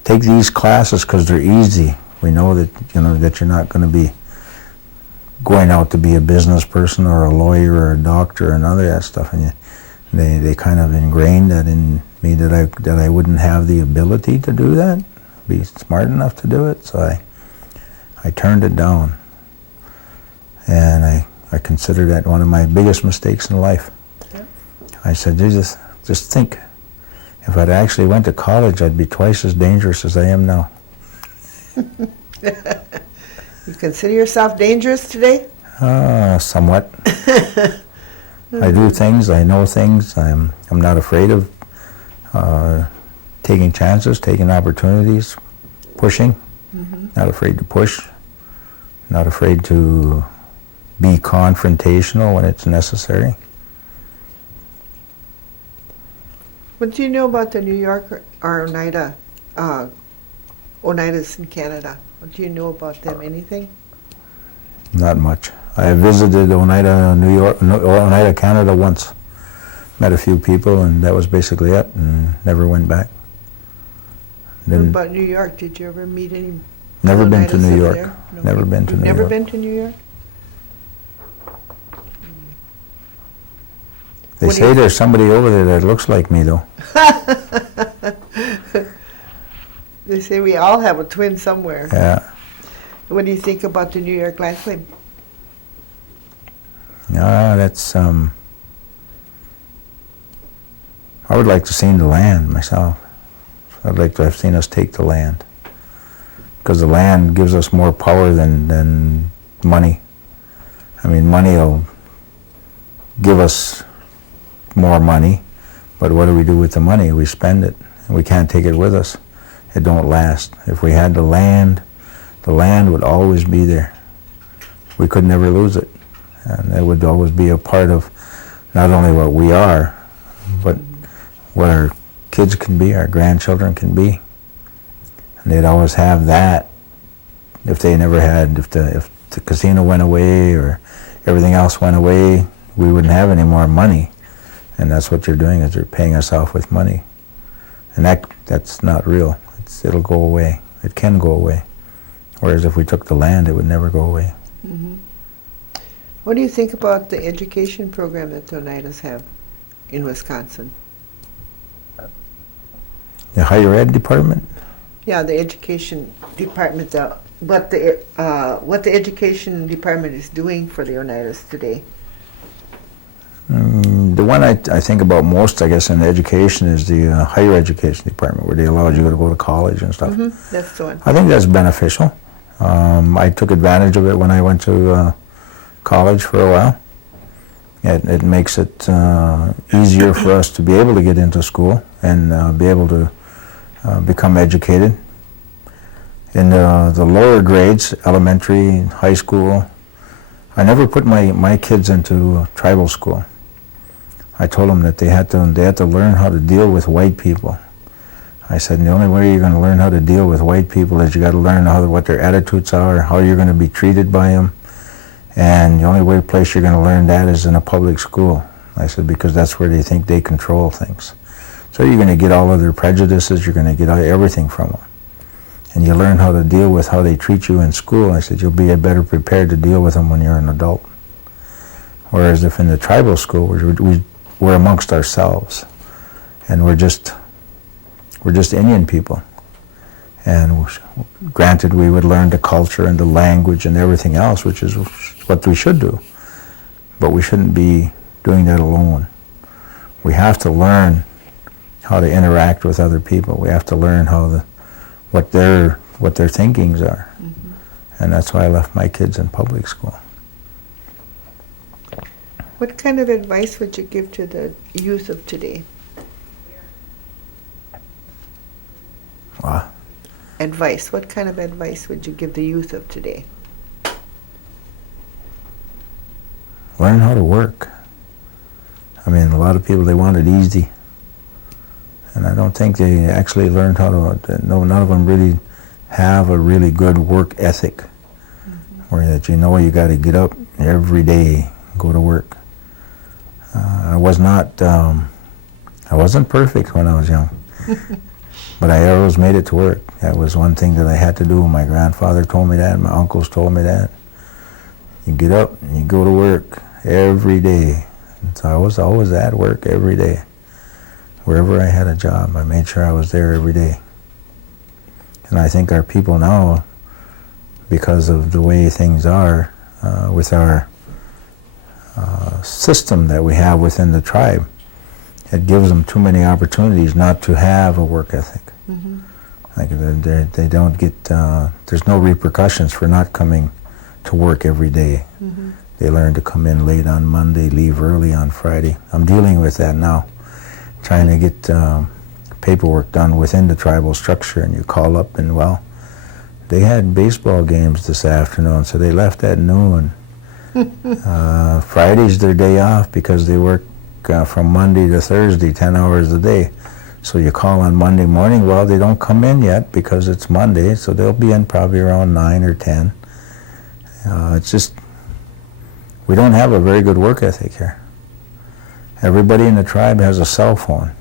take these classes because they're easy. We know that that you're not going to be going out to be a business person or a lawyer or a doctor and all that stuff. And they kind of ingrained that in me that I wouldn't have the ability to do that, be smart enough to do it. So I turned it down. And I consider that one of my biggest mistakes in life. Yeah. I said, just think, if I'd actually went to college, I'd be twice as dangerous as I am now. You consider yourself dangerous today? Somewhat. I do things, I know things, I'm not afraid of taking chances, taking opportunities, pushing, not afraid to push, not afraid to be confrontational when it's necessary. What do you know about the New York or Oneida, Oneidas in Canada? What do you know about them? Anything? Not much. I visited Oneida, New York, Oneida, Canada once. Met a few people, and that was basically it, and never went back. What about New York? Did you ever meet any? Never been to Oneidas New over York. there? No. Never been to New York. Never been to New York? They say there's somebody over there that looks like me, though. They say we all have a twin somewhere. Yeah. What do you think about the New York land claim? That's, I would like to see the land myself. I'd like to have seen us take the land. Because the land gives us more power than money. I mean, money will give us more money, but what do we do with the money? We spend it. We can't take it with us. It don't last. If we had the land would always be there. We could never lose it. And it would always be a part of not only what we are, but what our kids can be, our grandchildren can be. And they'd always have that. If the casino went away or everything else went away, we wouldn't have any more money. And that's what you're doing, is you're paying us off with money. And that's not real. It'll go away. It can go away. Whereas if we took the land, it would never go away. Mm-hmm. What do you think about the education program that the Oneidas have in Wisconsin? The higher ed department? Yeah, the education department, the what the education department is doing for the Oneidas today. The one I think about most, I guess, in education is the higher education department, where they allowed you to go to college and stuff. That's the one. I think that's beneficial. I took advantage of it when I went to college for a while. It makes it easier for us to be able to get into school and be able to become educated. In the lower grades, elementary, high school, I never put my kids into tribal school. I told them that they had to learn how to deal with white people. I said, the only way you're going to learn how to deal with white people is you got to learn what their attitudes are, how you're going to be treated by them, and the only place you're going to learn that is in a public school. I said, because that's where they think they control things. So you're going to get all of their prejudices, you're going to get everything from them. And you learn how to deal with how they treat you in school. I said, you'll be better prepared to deal with them when you're an adult. Whereas if in the tribal school, we're amongst ourselves, and we're just Indian people. And granted, we would learn the culture and the language and everything else, which is what we should do. But we shouldn't be doing that alone. We have to learn how to interact with other people. We have to learn what their thinkings are. And that's why I left my kids in public school. What kind of advice would you give to the youth of today? Wow. Advice. What kind of advice would you give the youth of today? Learn how to work. I mean, a lot of people, they want it easy. And I don't think they actually learned how to, none of them really have a really good work ethic. Where that you got to get up every day, go to work. I wasn't perfect when I was young. But I always made it to work. That was one thing that I had to do. My grandfather told me that, my uncles told me that. You get up and you go to work every day. And so I was always at work every day. Wherever I had a job, I made sure I was there every day. And I think our people now, because of the way things are, with our system that we have within the tribe, it gives them too many opportunities not to have a work ethic. Like they don't get, there's no repercussions for not coming to work every day. They learn to come in late on Monday, leave early on Friday. I'm dealing with that now, trying to get paperwork done within the tribal structure, and you call up and, well, they had baseball games this afternoon, so they left at noon. Friday's their day off because they work from Monday to Thursday, 10 hours a day. So you call on Monday morning, well, they don't come in yet because it's Monday, so they'll be in probably around 9 or 10. It's just, we don't have a very good work ethic here. Everybody in the tribe has a cell phone.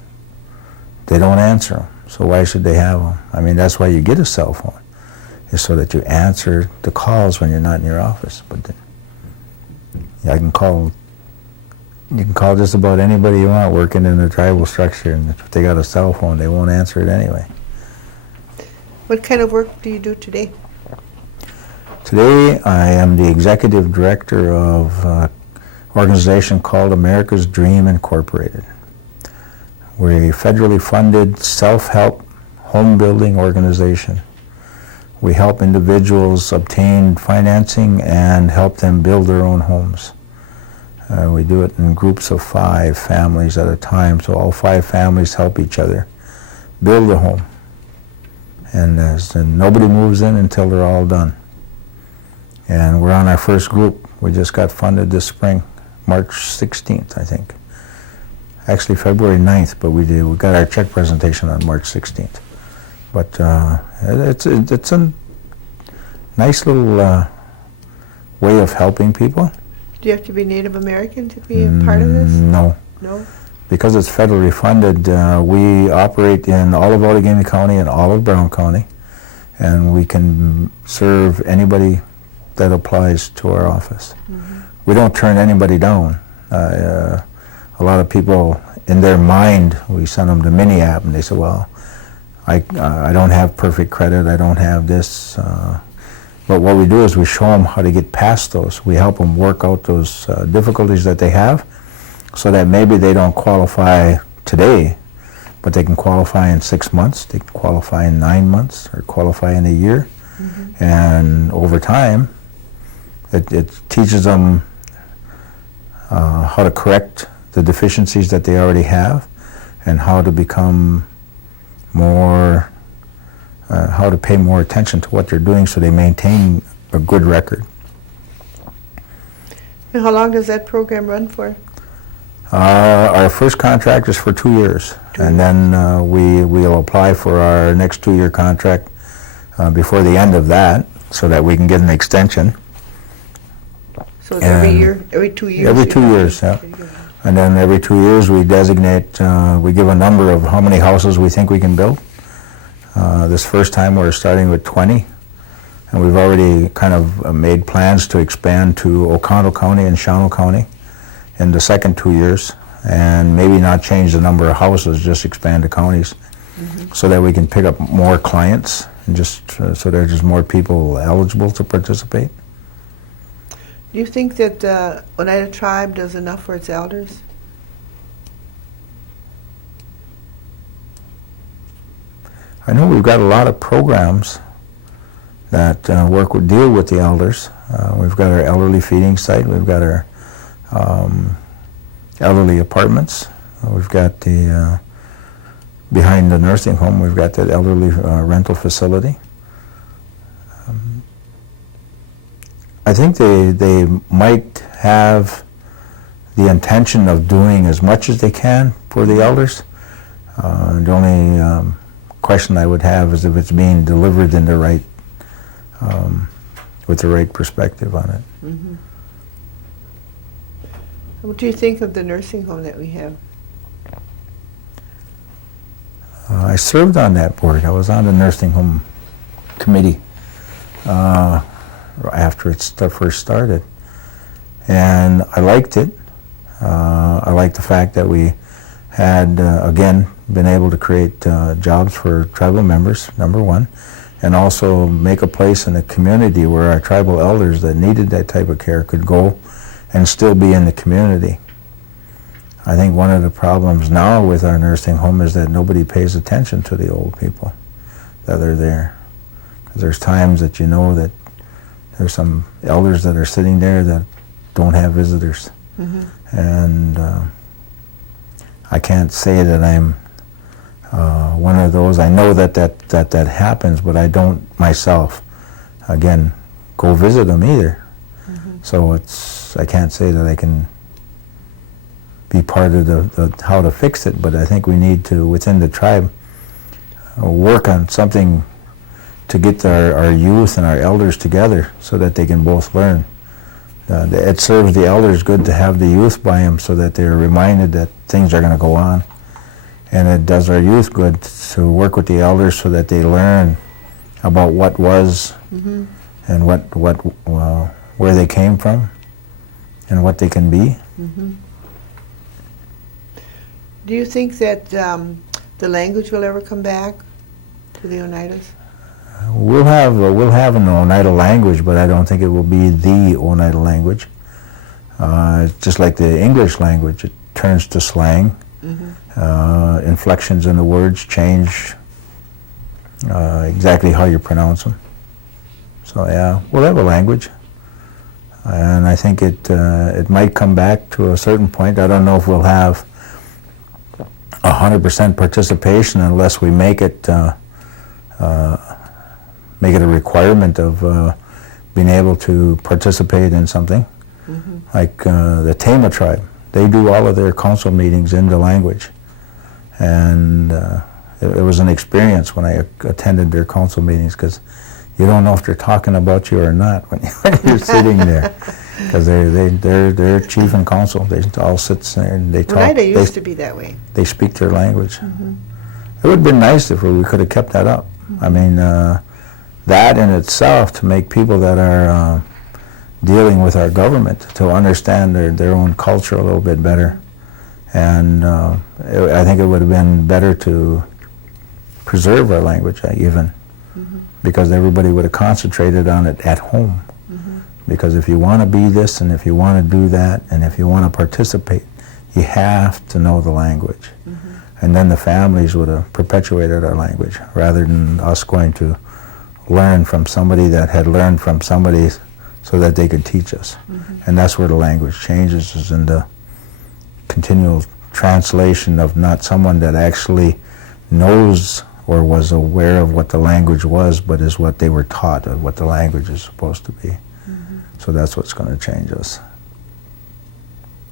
They don't answer them, so why should they have them? I mean, that's why you get a cell phone, is so that you answer the calls when you're not in your office. But then, you can call just about anybody you want working in the tribal structure, and if they got a cell phone, they won't answer it anyway. What kind of work do you do today? Today, I am the executive director of an organization called America's Dream Incorporated. We're a federally funded self-help home building organization. We help individuals obtain financing and help them build their own homes. We do it in groups of 5 families at a time, so all 5 families help each other build a home. And nobody moves in until they're all done. And we're on our first group. We just got funded this spring, March 16th, I think. Actually, February 9th, but we got our check presentation on March 16th. But it's a nice little way of helping people. Do you have to be Native American to be a part of this? No. No? Because it's federally funded, we operate in all of Outagamie County and all of Brown County, and we can serve anybody that applies to our office. We don't turn anybody down. A lot of people, in their mind, we send them to Miniab, and they say, well, I don't have perfect credit, I don't have this. But what we do is we show them how to get past those. We help them work out those difficulties that they have, so that maybe they don't qualify today, but they can qualify in 6 months, they can qualify in 9 months, or qualify in a year. And over time, it teaches them how to correct the deficiencies that they already have, and how to become more, how to pay more attention to what they're doing so they maintain a good record. And how long does that program run for? Our first contract is for 2 years, and then we'll apply for our next 2-year contract before the end of that, so that we can get an extension. So it's every year, every 2 years? Every 2 years, yeah. And then every 2 years we designate, we give a number of how many houses we think we can build. This first time we're starting with 20, and we've already kind of made plans to expand to Oconto County and Shawano County in the second 2 years, and maybe not change the number of houses, just expand the counties, so that we can pick up more clients, and just so there's just more people eligible to participate. Do you think that the Oneida tribe does enough for its elders? I know we've got a lot of programs that deal with the elders. We've got our elderly feeding site. We've got our elderly apartments. We've got the behind the nursing home. We've got that elderly rental facility. I think they might have the intention of doing as much as they can for the elders. The only question I would have is if it's being delivered in the right, with the right perspective on it. What do you think of the nursing home that we have? I served on that board. I was on the nursing home committee after it first started, and I liked it. I liked the fact that we had, again, been able to create jobs for tribal members, number one, and also make a place in the community where our tribal elders that needed that type of care could go and still be in the community. I think one of the problems now with our nursing home is that nobody pays attention to the old people that are there. There's times that you know that there's some elders that are sitting there that don't have visitors. And I can't say that I'm one of those. I know that happens, but I don't myself, again, go visit them either. So I can't say that I can be part of the how to fix it, but I think we need to, within the tribe, work on something to get our youth and our elders together so that they can both learn. It serves the elders good to have the youth by them so that they're reminded that things are going to go on. And it does our youth good to work with the elders so that they learn about what was and where they came from and what they can be. Do you think that the language will ever come back to the Oneidas? We'll have an Oneida language, but I don't think it will be the Oneida language. Just like the English language, it turns to slang. Inflections in the words change exactly how you pronounce them. So yeah, we'll have a language, and I think it might come back to a certain point. I don't know if we'll have 100% participation unless we make it a requirement of being able to participate in something. Like the Tama tribe, they do all of their council meetings in the language, and it was an experience when I attended their council meetings, because you don't know if they're talking about you or not when you're sitting there, because they're chief and council. They all sit there and they talk. Oneida used to be that way. They speak their language. It would have been nice if we could have kept that up. I mean, that in itself, to make people that are dealing with our government to understand their own culture a little bit better. And I think it would have been better to preserve our language even. because everybody would have concentrated on it at home. Because if you want to be this, and if you want to do that, and if you want to participate, you have to know the language. And then the families would have perpetuated our language, rather than us going to learn from somebody that had learned from somebody so that they could teach us. And that's where the language changes, is in the continual translation of not someone that actually knows or was aware of what the language was, but is what they were taught of what the language is supposed to be. So that's what's going to change us.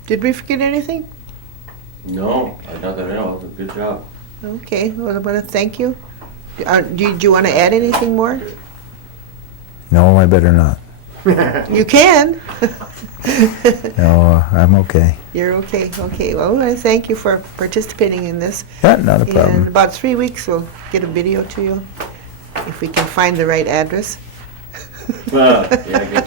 Did we forget anything? No, not that I know of. Good job. Okay, well, I want to thank you. Do you want to add anything more? No, I better not. You can. No, I'm okay. You're okay. Okay, well, I want to thank you for participating in this. Yeah, not a In problem. about 3 weeks, we'll get a video to you, if we can find the right address. Yeah, good.